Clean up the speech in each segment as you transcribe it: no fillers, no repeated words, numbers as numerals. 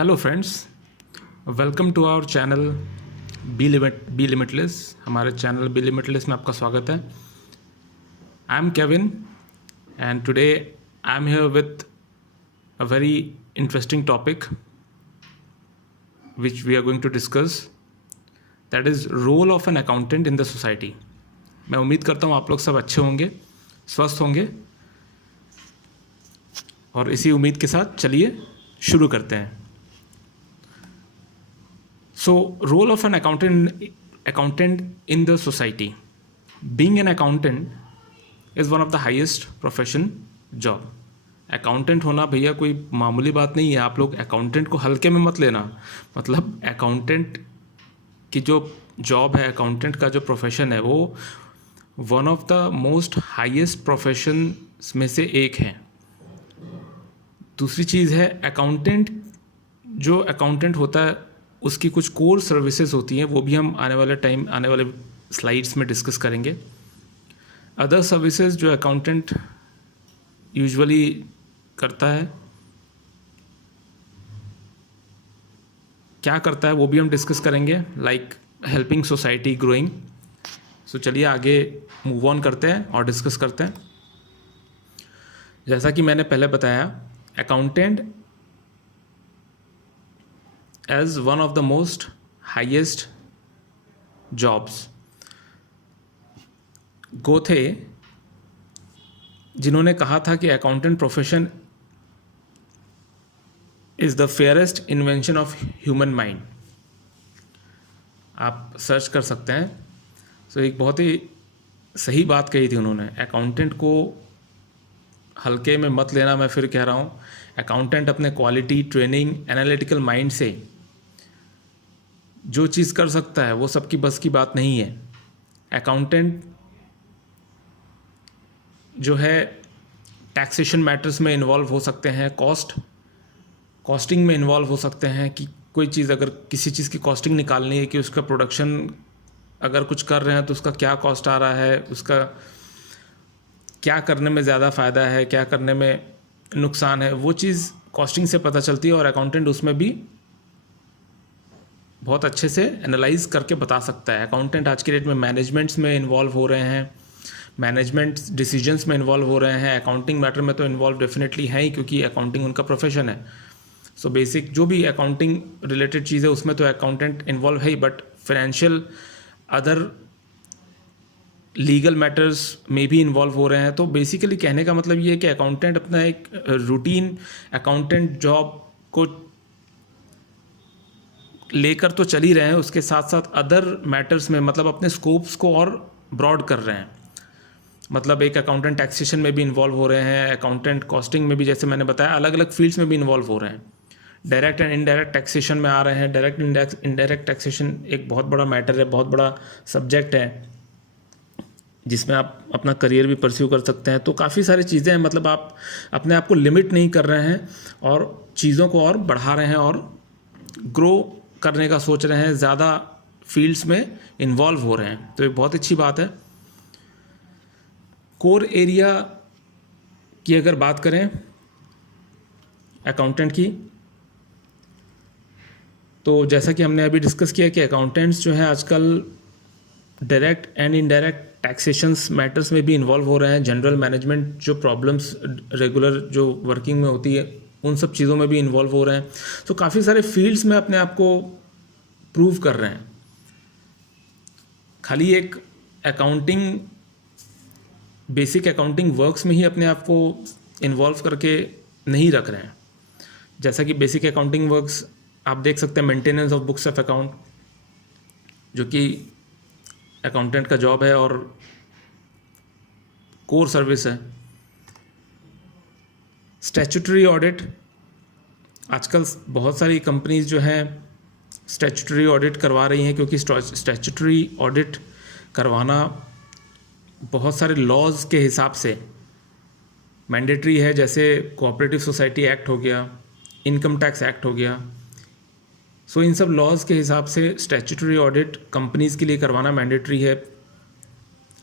Hello friends, welcome to our channel be limitless. हमारे channel be limitless में आपका स्वागत है। I am Kevin and today I am here with a very interesting topic which we are going to discuss, that is role of an accountant in the society. मैं उम्मीद करता हूँ आप लोग सब अच्छे होंगे, स्वस्थ होंगे, और इसी उम्मीद के साथ चलिए शुरू करते हैं। So, role of an accountant in the society. Being an accountant is one of the highest profession job. Accountant होना भैया कोई मामूली बात नहीं है। आप लोग अकाउंटेंट को हल्के में मत लेना। मतलब अकाउंटेंट की जो जॉब है, अकाउंटेंट का जो प्रोफेशन है, वो one of the most highest profession में से एक है। दूसरी चीज़ है, जो अकाउंटेंट होता है उसकी कुछ कोर सर्विसेज होती हैं, वो भी हम आने वाले स्लाइड्स में डिस्कस करेंगे। अदर सर्विसेज जो अकाउंटेंट यूजुअली करता है, क्या करता है, वो भी हम डिस्कस करेंगे, लाइक हेल्पिंग सोसाइटी ग्रोइंग। सो चलिए आगे मूव ऑन करते हैं और डिस्कस करते हैं। जैसा कि मैंने पहले बताया, accountant as one of the most highest jobs. गोथे जिन्होंने कहा था कि accountant profession is the fairest invention of human mind. आप सर्च कर सकते हैं। सो एक बहुत ही सही बात कही थी उन्होंने। अकाउंटेंट को हल्के में मत लेना। मैं फिर कह रहा हूँ, अकाउंटेंट अपने क्वालिटी, ट्रेनिंग, एनालिटिकल माइंड से जो चीज़ कर सकता है वो सबकी बस की बात नहीं है। अकाउंटेंट जो है टैक्सेशन मैटर्स में इन्वॉल्व हो सकते हैं, कॉस्टिंग में इन्वॉल्व हो सकते हैं कि कोई चीज़, अगर किसी चीज़ की कॉस्टिंग निकालनी है कि उसका प्रोडक्शन अगर कुछ कर रहे हैं तो उसका क्या कॉस्ट आ रहा है, उसका क्या करने में ज़्यादा फ़ायदा है, क्या करने में नुकसान है, वो चीज़ कॉस्टिंग से पता चलती है और अकाउंटेंट उसमें भी बहुत अच्छे से एनालाइज करके बता सकता है। अकाउंटेंट आज की डेट में मैनेजमेंट्स में इन्वॉल्व हो रहे हैं, मैनेजमेंट डिसीजंस में इन्वॉल्व हो रहे हैं, अकाउंटिंग मैटर में तो इन्वॉल्व डेफिनेटली है ही, क्योंकि अकाउंटिंग उनका प्रोफेशन है। सो बेसिक जो भी अकाउंटिंग रिलेटेड चीज़ है उसमें तो अकाउंटेंट इन्वॉल्व है ही, but financial other legal matters में भी इन्वॉल्व हो रहे हैं। तो बेसिकली कहने का मतलब ये है कि अकाउंटेंट अपना एक रूटीन अकाउंटेंट जॉब को लेकर तो चल ही रहे हैं, उसके साथ साथ अदर मैटर्स में मतलब अपने स्कोप्स को और ब्रॉड कर रहे हैं। मतलब एक अकाउंटेंट टैक्सेशन में भी इन्वॉल्व हो रहे हैं, अकाउंटेंट कॉस्टिंग में भी, जैसे मैंने बताया, अलग अलग फील्ड्स में भी इन्वॉल्व हो रहे हैं। डायरेक्ट एंड इनडायरेक्ट टैक्सेशन में आ रहे हैं। डायरेक्ट इनडायरेक्ट टैक्सेशन एक बहुत बड़ा मैटर है, बहुत बड़ा सब्जेक्ट है, जिसमें आप अपना करियर भी परस्यू कर सकते हैं। तो काफ़ी सारी चीज़ें हैं। मतलब आप अपने आप को लिमिट नहीं कर रहे हैं और चीज़ों को और बढ़ा रहे हैं और ग्रो करने का सोच रहे हैं, ज़्यादा फील्ड्स में इन्वॉल्व हो रहे हैं। तो ये बहुत अच्छी बात है। कोर एरिया की अगर बात करें अकाउंटेंट की, तो जैसा कि हमने अभी डिस्कस किया कि अकाउंटेंट्स जो हैं आजकल direct and indirect taxations matters में भी इन्वॉल्व हो रहे हैं। जनरल मैनेजमेंट जो प्रॉब्लम्स रेगुलर जो वर्किंग में होती है उन सब चीज़ों में भी इन्वॉल्व हो रहे हैं। तो काफ़ी सारे फील्ड्स में अपने आप को प्रूव कर रहे हैं। खाली एक अकाउंटिंग, बेसिक अकाउंटिंग वर्क्स में ही अपने आप को इन्वॉल्व करके नहीं रख रहे हैं। जैसा कि बेसिक अकाउंटिंग वर्क्स आप देख सकते हैं, maintenance of books of account, जो कि अकाउंटेंट का जॉब है और कोर सर्विस है। स्टैट्यूटरी ऑडिट, आजकल बहुत सारी कंपनीज जो हैं स्टैट्यूटरी ऑडिट करवा रही हैं, क्योंकि स्टैट्यूटरी ऑडिट करवाना बहुत सारे लॉज के हिसाब से मैंडेटरी है। जैसे कोऑपरेटिव सोसाइटी एक्ट हो गया, इनकम टैक्स एक्ट हो गया। सो इन सब लॉज के हिसाब से स्टैट्यूटरी ऑडिट कंपनीज़ के लिए करवाना मैंडेटरी है।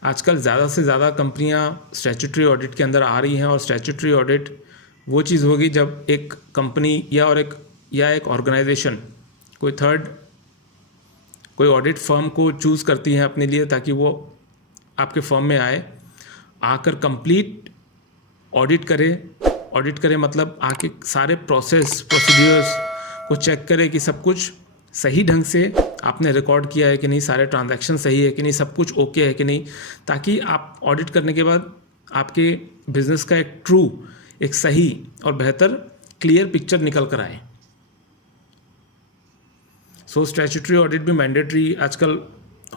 आजकल ज़्यादा से ज़्यादा कंपनियां स्टैट्यूटरी ऑडिट के अंदर आ रही हैं, और स्टैट्यूटरी ऑडिट वो चीज़ होगी जब एक कंपनी या और एक या एक ऑर्गेनाइजेशन कोई ऑडिट फर्म को चूज़ करती है अपने लिए ताकि वो आपके फर्म में आकर कंप्लीट ऑडिट करे मतलब आके सारे प्रोसीड्यूर्स को चेक करे कि सब कुछ सही ढंग से आपने रिकॉर्ड किया है कि नहीं, सारे ट्रांजैक्शन सही है कि नहीं, सब कुछ ओके है कि नहीं, ताकि आप ऑडिट करने के बाद आपके बिजनेस का एक सही और बेहतर क्लियर पिक्चर निकल कर आए। सो स्टैट्यूटरी ऑडिट भी मैंडेटरी आजकल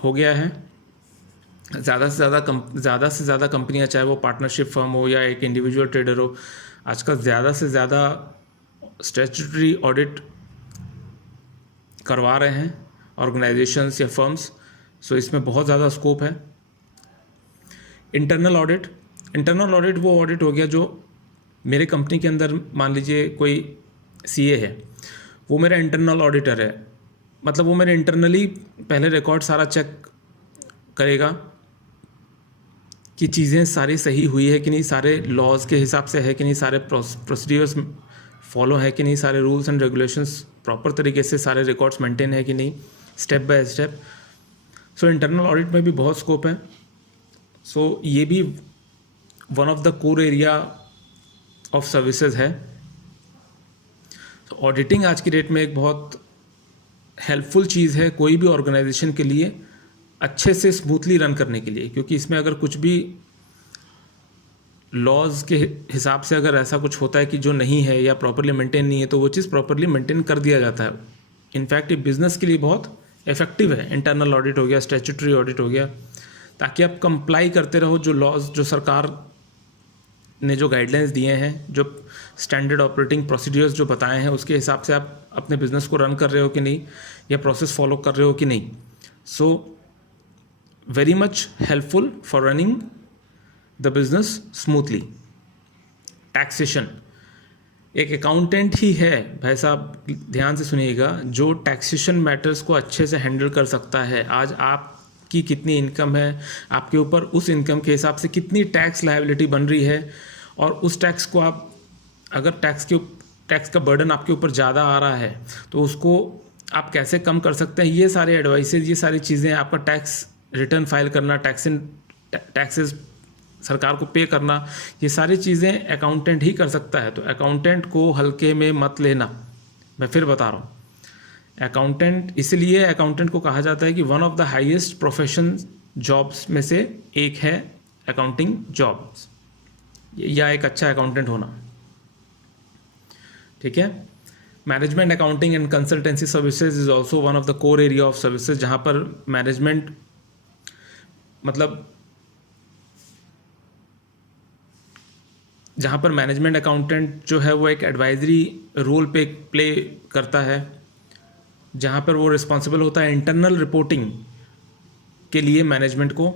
हो गया है। ज़्यादा से ज़्यादा कंपनियां, चाहे वो पार्टनरशिप फर्म हो या एक इंडिविजुअल ट्रेडर हो, आजकल ज़्यादा से ज़्यादा स्टैट्यूटरी ऑडिट करवा रहे हैं ऑर्गेनाइजेशंस या फर्म्स। सो इसमें बहुत ज़्यादा स्कोप है। इंटरनल ऑडिट वो ऑडिट हो गया जो मेरे कंपनी के अंदर, मान लीजिए कोई सीए है, वो मेरा इंटरनल ऑडिटर है, मतलब वो मेरे इंटरनली पहले रिकॉर्ड सारा चेक करेगा कि चीज़ें सारी सही हुई है कि नहीं, सारे लॉज के हिसाब से है कि नहीं, सारे प्रोसीड्यूर्स फॉलो है कि नहीं, सारे रूल्स एंड रेगुलेशंस प्रॉपर तरीके से सारे रिकॉर्ड्स मेंटेन है कि नहीं, step by step. So internal audit में भी बहुत स्कोप है। सो ये भी one of the core area of services है। ऑडिटिंग आज की डेट में एक बहुत हेल्पफुल चीज़ है कोई भी ऑर्गेनाइजेशन के लिए अच्छे से स्मूथली रन करने के लिए, क्योंकि इसमें अगर कुछ भी लॉज के हिसाब से अगर ऐसा कुछ होता है कि जो नहीं है या प्रॉपरली मेंटेन नहीं है, तो वो चीज़ प्रॉपरली मेंटेन कर दिया जाता है। इनफैक्ट ये बिज़नेस के लिए बहुत इफेक्टिव है। इंटरनल ऑडिट हो गया, स्टैट्यूटरी ऑडिट हो गया, ताकि आप कंप्लाई करते रहो जो लॉज, जो सरकार ने जो गाइडलाइंस दिए हैं, जो स्टैंडर्ड ऑपरेटिंग प्रोसीड्यूर्स जो बताए हैं, उसके हिसाब से आप अपने बिजनेस को रन कर रहे हो कि नहीं, या प्रोसेस फॉलो कर रहे हो कि नहीं। So very much helpful for running the business smoothly. Taxation, एक अकाउंटेंट ही है भाई साहब, ध्यान से सुनिएगा, जो टैक्सेशन मैटर्स को अच्छे से हैंडल कर सकता है। आज आपकी कितनी इनकम है, आपके ऊपर उस इनकम के हिसाब से कितनी टैक्स लायबिलिटी बन रही है, और उस टैक्स को आप, अगर टैक्स का बर्डन आपके ऊपर ज़्यादा आ रहा है तो उसको आप कैसे कम कर सकते हैं, ये सारे एडवाइसेज, ये सारी चीज़ें, आपका टैक्स रिटर्न फाइल करना, टैक्सेस सरकार को पे करना, ये सारी चीज़ें अकाउंटेंट ही कर सकता है। तो अकाउंटेंट को हल्के में मत लेना। मैं फिर बता रहा हूँ, अकाउंटेंट, इसलिए अकाउंटेंट को कहा जाता है कि one of the highest profession jobs में से एक है अकाउंटिंग जॉब्स, या एक अच्छा अकाउंटेंट होना। ठीक है। Management accounting and consultancy services is also one of the core area of services, जहाँ पर मैनेजमेंट, मतलब जहाँ पर मैनेजमेंट अकाउंटेंट जो है वो एक एडवाइजरी रोल पे प्ले करता है, जहाँ पर वो रिस्पॉन्सिबल होता है इंटरनल रिपोर्टिंग के लिए मैनेजमेंट को,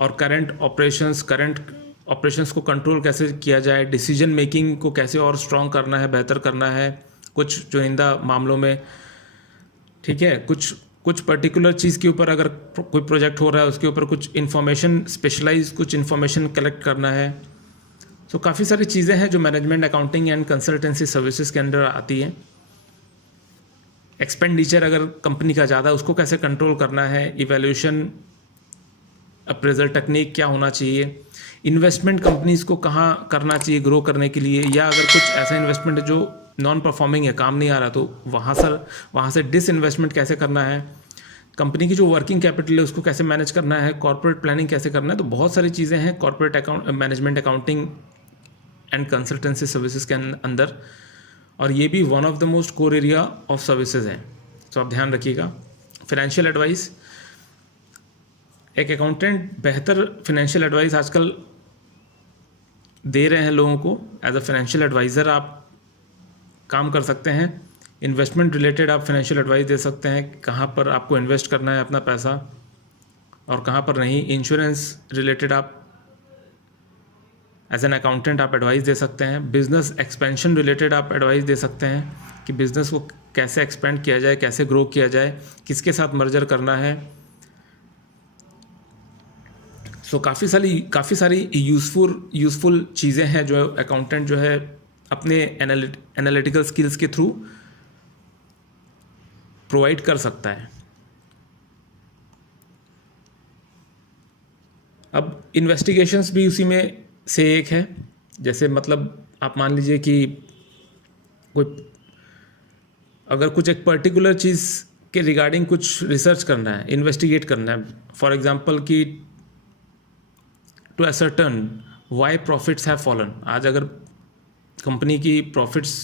और करंट ऑपरेशंस को कंट्रोल कैसे किया जाए, डिसीजन मेकिंग को कैसे और स्ट्रॉन्ग करना है, बेहतर करना है कुछ चुनिंदा मामलों में। ठीक है, कुछ पर्टिकुलर चीज़ के ऊपर अगर कोई प्रोजेक्ट हो रहा है, उसके ऊपर कुछ इन्फॉर्मेशन, स्पेशलाइज कुछ इन्फॉर्मेशन कलेक्ट करना है। सो काफ़ी सारी चीज़ें हैं जो management accounting and consultancy services के अंदर आती हैं। एक्सपेंडिचर अगर कंपनी का ज़्यादा, उसको कैसे कंट्रोल करना है, इवैल्यूएशन, अप्रेजल टेक्निक क्या होना चाहिए, इन्वेस्टमेंट कंपनीज को कहाँ करना चाहिए ग्रो करने के लिए, या अगर कुछ ऐसा इन्वेस्टमेंट है जो नॉन परफॉर्मिंग है, काम नहीं आ रहा, तो वहाँ से डिसइन्वेस्टमेंट कैसे करना है, कंपनी की जो वर्किंग कैपिटल है उसको कैसे मैनेज करना है, कॉर्पोरेट प्लानिंग कैसे करना है। तो बहुत सारी चीज़ें हैं corporate management accounting and consultancy services के अंदर, और ये भी one of the most core area of services है। तो आप ध्यान रखिएगा। फाइनेंशियल एडवाइस, एक अकाउंटेंट बेहतर फाइनेंशियल एडवाइस आजकल दे रहे हैं लोगों को। एज अ फाइनेंशियल एडवाइज़र आप काम कर सकते हैं। इन्वेस्टमेंट रिलेटेड आप फाइनेंशियल एडवाइस दे सकते हैं, कहाँ पर आपको इन्वेस्ट करना है अपना पैसा और कहाँ पर नहीं। इंश्योरेंस रिलेटेड आप एज एन अकाउंटेंट आप एडवाइस दे सकते हैं। बिजनेस एक्सपेंशन रिलेटेड आप एडवाइस दे सकते हैं कि बिज़नेस को कैसे एक्सपेंड किया जाए, कैसे ग्रो किया जाए, किसके साथ मर्जर करना है। सो काफ़ी सारी यूज़फुल चीज़ें हैं जो अकाउंटेंट जो है अपने एनालिटिकल स्किल्स के थ्रू प्रोवाइड कर सकता है। अब इन्वेस्टिगेशंस भी उसी में से एक है। जैसे मतलब आप मान लीजिए कि कोई अगर कुछ एक पर्टिकुलर चीज़ के रिगार्डिंग कुछ रिसर्च करना है, इन्वेस्टिगेट करना है, फॉर एग्जांपल कि to ascertain why profits have fallen. आज अगर कंपनी की प्रॉफिट्स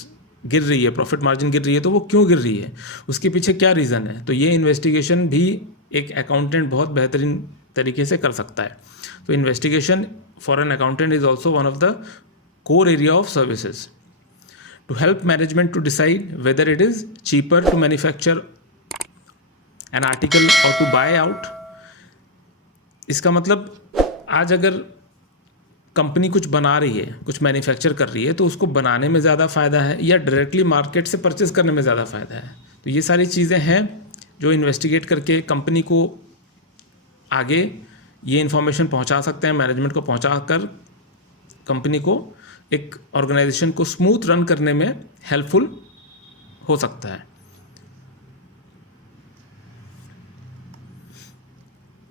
गिर रही है, प्रॉफिट मार्जिन गिर रही है, तो वो क्यों गिर रही है, उसके पीछे क्या रीज़न है, तो ये इन्वेस्टिगेशन भी एक अकाउंटेंट बहुत बेहतरीन तरीके से कर सकता है। तो investigation for an accountant is also one of the core area of services to help management to decide whether it is cheaper to manufacture an article or to buy out। इसका मतलब आज अगर कंपनी कुछ बना रही है, कुछ manufacture कर रही है, तो उसको बनाने में ज़्यादा फ़ायदा है या डायरेक्टली मार्केट से परचेज करने में ज़्यादा फ़ायदा है। तो ये सारी चीज़ें हैं जो इन्वेस्टिगेट करके कंपनी को आगे ये इन्फॉर्मेशन पहुंचा सकते हैं, मैनेजमेंट को पहुंचा कर कंपनी को, एक ऑर्गेनाइजेशन को स्मूथ रन करने में हेल्पफुल हो सकता है।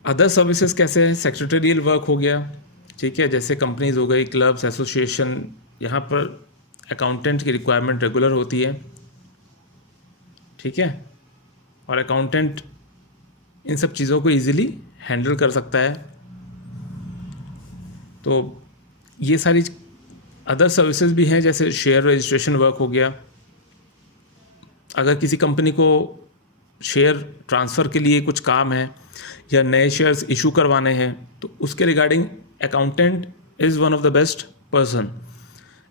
अदर सर्विसेज कैसे हैं? सेक्रेटरियल वर्क हो गया, ठीक है, जैसे कंपनीज हो गई, क्लब्स, एसोसिएशन, यहाँ पर अकाउंटेंट की रिक्वायरमेंट रेगुलर होती है, ठीक है, और अकाउंटेंट इन सब चीज़ों को इजीली हैंडल कर सकता है। तो ये सारी अदर सर्विसेज भी हैं, जैसे शेयर रजिस्ट्रेशन वर्क हो गया। अगर किसी कंपनी को शेयर ट्रांसफ़र के लिए कुछ काम है या नए शेयर्स इशू करवाने हैं, तो उसके regarding accountant is one of the best person.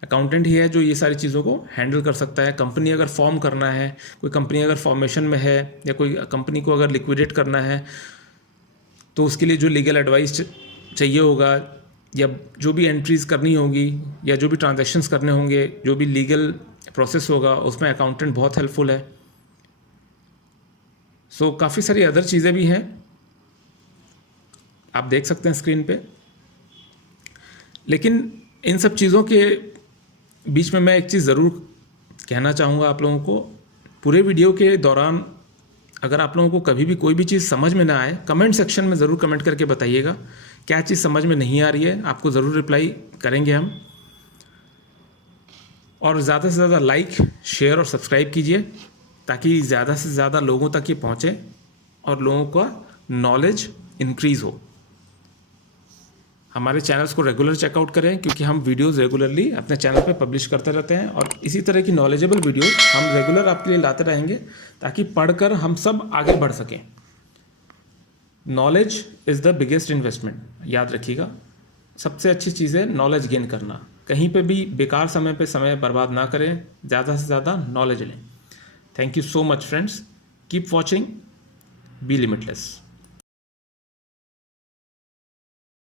Accountant ही है जो ये सारी चीज़ों को हैंडल कर सकता है। कंपनी अगर फॉर्म करना है, कोई कंपनी अगर फॉर्मेशन में है, या कोई कंपनी को अगर लिक्विडेट करना है, तो उसके लिए जो लीगल एडवाइस चाहिए होगा, या जो भी एंट्रीज़ करनी होगी, या जो भी ट्रांजैक्शंस करने होंगे, जो भी लीगल प्रोसेस होगा, उसमें अकाउंटेंट बहुत हेल्पफुल है। सो काफ़ी सारी अदर चीज़ें भी हैं, आप देख सकते हैं स्क्रीन पे। लेकिन इन सब चीज़ों के बीच में मैं एक चीज़ ज़रूर कहना चाहूँगा आप लोगों को। पूरे वीडियो के दौरान अगर आप लोगों को कभी भी कोई भी चीज़ समझ में ना आए, कमेंट सेक्शन में ज़रूर कमेंट करके बताइएगा क्या चीज़ समझ में नहीं आ रही है, आपको ज़रूर रिप्लाई करेंगे हम। और ज़्यादा से ज़्यादा लाइक, शेयर और सब्सक्राइब कीजिए, ताकि ज़्यादा से ज़्यादा लोगों तक ये पहुँचे और लोगों का नॉलेज इंक्रीज़ हो। हमारे चैनल्स को रेगुलर चेकआउट करें, क्योंकि हम वीडियोस रेगुलरली अपने चैनल पे पब्लिश करते रहते हैं, और इसी तरह की नॉलेजेबल वीडियोस हम रेगुलर आपके लिए लाते रहेंगे, ताकि पढ़कर हम सब आगे बढ़ सकें। Knowledge is the biggest investment, याद रखिएगा। सबसे अच्छी चीज़ है नॉलेज गेन करना। कहीं पे भी बेकार समय पे समय बर्बाद ना करें, ज़्यादा से ज़्यादा नॉलेज लें। Thank you so much friends, keep watching, be limitless.